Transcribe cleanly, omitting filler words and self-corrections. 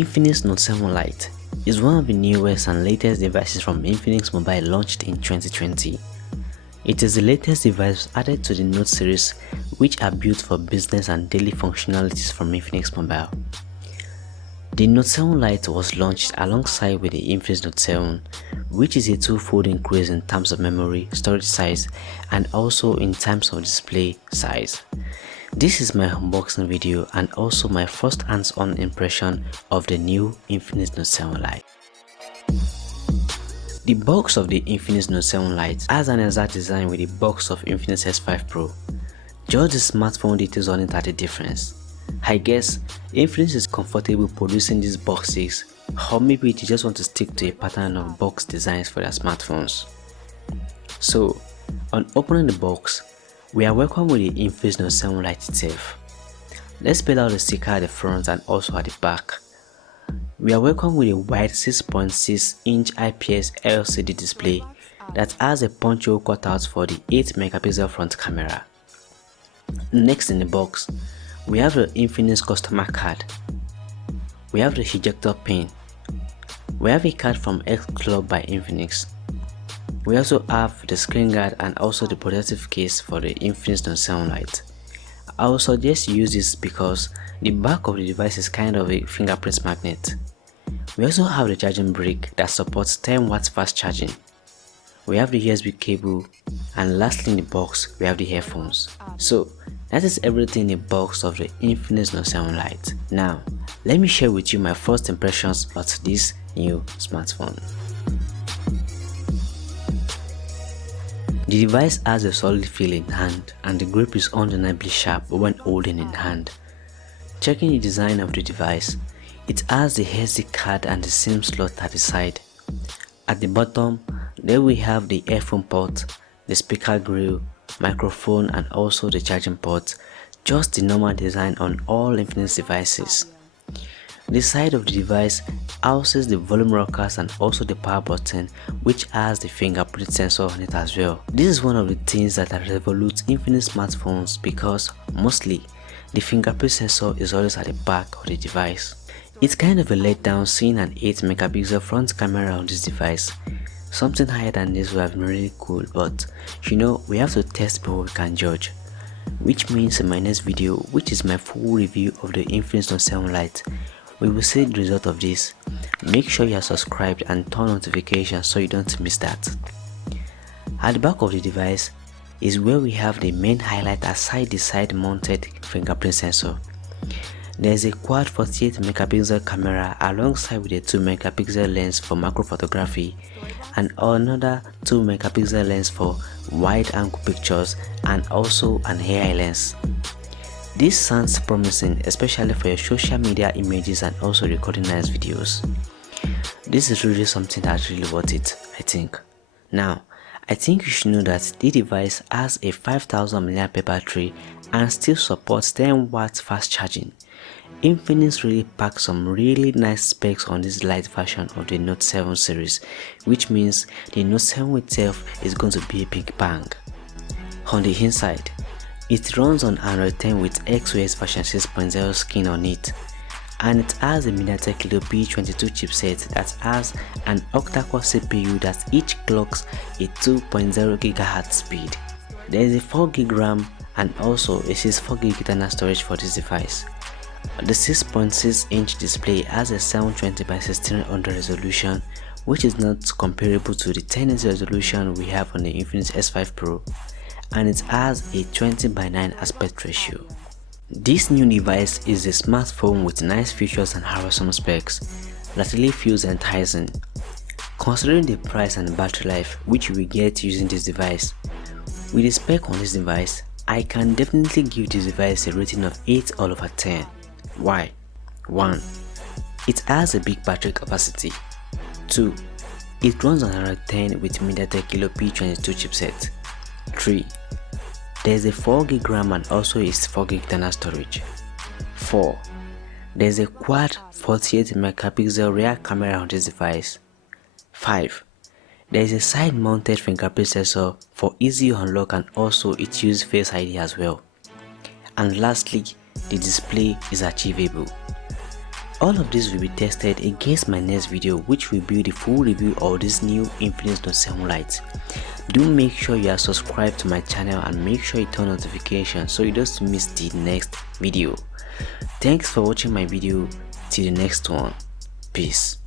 Infinix Note 7 Lite is one of the newest and latest devices from Infinix Mobile launched in 2020. It is the latest device added to the Note series, which are built for business and daily functionalities from Infinix Mobile. The Note 7 Lite was launched alongside with the Infinix Note 7, which is a two-fold increase in terms of memory, storage size, and also in terms of display size. This is my unboxing video and also my first hands-on impression of the new Infinix Note 7 Lite. The box of the Infinix Note 7 Lite has an exact design with the box of Infinix S5 Pro. Just the smartphone details on it are the difference. I guess Infinix is comfortable producing these boxes, or maybe they just want to stick to a pattern of box designs for their smartphones. So, on opening the box, we are welcomed with the Infinix Note 7 Lite itself. Let's spell out the sticker at the front and also at the back. We are welcomed with a wide 6.6-inch IPS LCD display that has a punch hole cutout for the 8-megapixel front camera. Next in the box, we have the Infinix customer card. We have the ejector pin. We have a card from X Club by Infinix. We also have the screen guard and also the protective case for the Infinix Note 7 Lite. I would suggest you use this because the back of the device is kind of a fingerprint magnet. We also have the charging brick that supports 10 watts fast charging. We have the USB cable, and lastly in the box we have the headphones. So that is everything in the box of the Infinix Note 7 Lite. Now let me share with you my first impressions of this new smartphone. The device has a solid feel in hand and the grip is undeniably sharp when holding in hand. Checking the design of the device, it has the SD card and the SIM slot at the side. At the bottom, there we have the earphone port, the speaker grill, microphone and also the charging port, just the normal design on all Infinix devices. The side of the device houses the volume rockers and also the power button, which has the fingerprint sensor on it as well. This is one of the things that revolutes Infinix smartphones because mostly the fingerprint sensor is always at the back of the device. It's kind of a letdown seeing an 8-megapixel front camera on this device. Something higher than this would have been really cool, but you know, we have to test before we can judge. Which means in my next video, which is my full review of the Infinix Note 7 Lite, we will see the result of this. Make sure you are subscribed and turn notifications so you don't miss that. At the back of the device is where we have the main highlight aside the side mounted fingerprint sensor. There is a quad 48 megapixel camera alongside with a 2 megapixel lens for macro photography and another 2 megapixel lens for wide angle pictures and also an AI lens. This sounds promising, especially for your social media images and also recording nice videos. This is really something that's really worth it, I think. Now, I think you should know that the device has a 5000 mAh battery and still supports 10 watts fast charging. Infinix really packed some really nice specs on this light version of the Note 7 series, which means the Note 7 itself is going to be a big bang. On the inside, it runs on Android 10 with XOS version 6.0 skin on it, and it has a MediaTek Helio P22 chipset that has an octa-core CPU that each clocks a 2.0 GHz speed. There is a 4GB RAM and also a 64GB internal storage for this device. The 6.6-inch display has a 720x1600 resolution, which is not comparable to the 1080 resolution we have on the Infinix S5 Pro, and it has a 20:9 aspect ratio. This new device is a smartphone with nice features and awesome specs that really feels enticing. Considering the price and battery life which we get using this device, with the spec on this device, I can definitely give this device a rating of 8 out of 10. Why? 1. It has a big battery capacity. 2. It runs on Android 10 with MediaTek Helio P22 chipset. 3. There is a 4GB RAM and also is 4GB internal storage. 4. There is a quad 48 megapixel rear camera on this device. 5. There is a side mounted fingerprint sensor for easy unlock and also it uses Face ID as well. And lastly, the display is achievable. All of this will be tested against my next video, which will be the full review of this new Infinix Note 7 Lite. Do make sure you are subscribed to my channel and make sure you turn notifications so you don't miss the next video. Thanks for watching my video. Till the next one. Peace.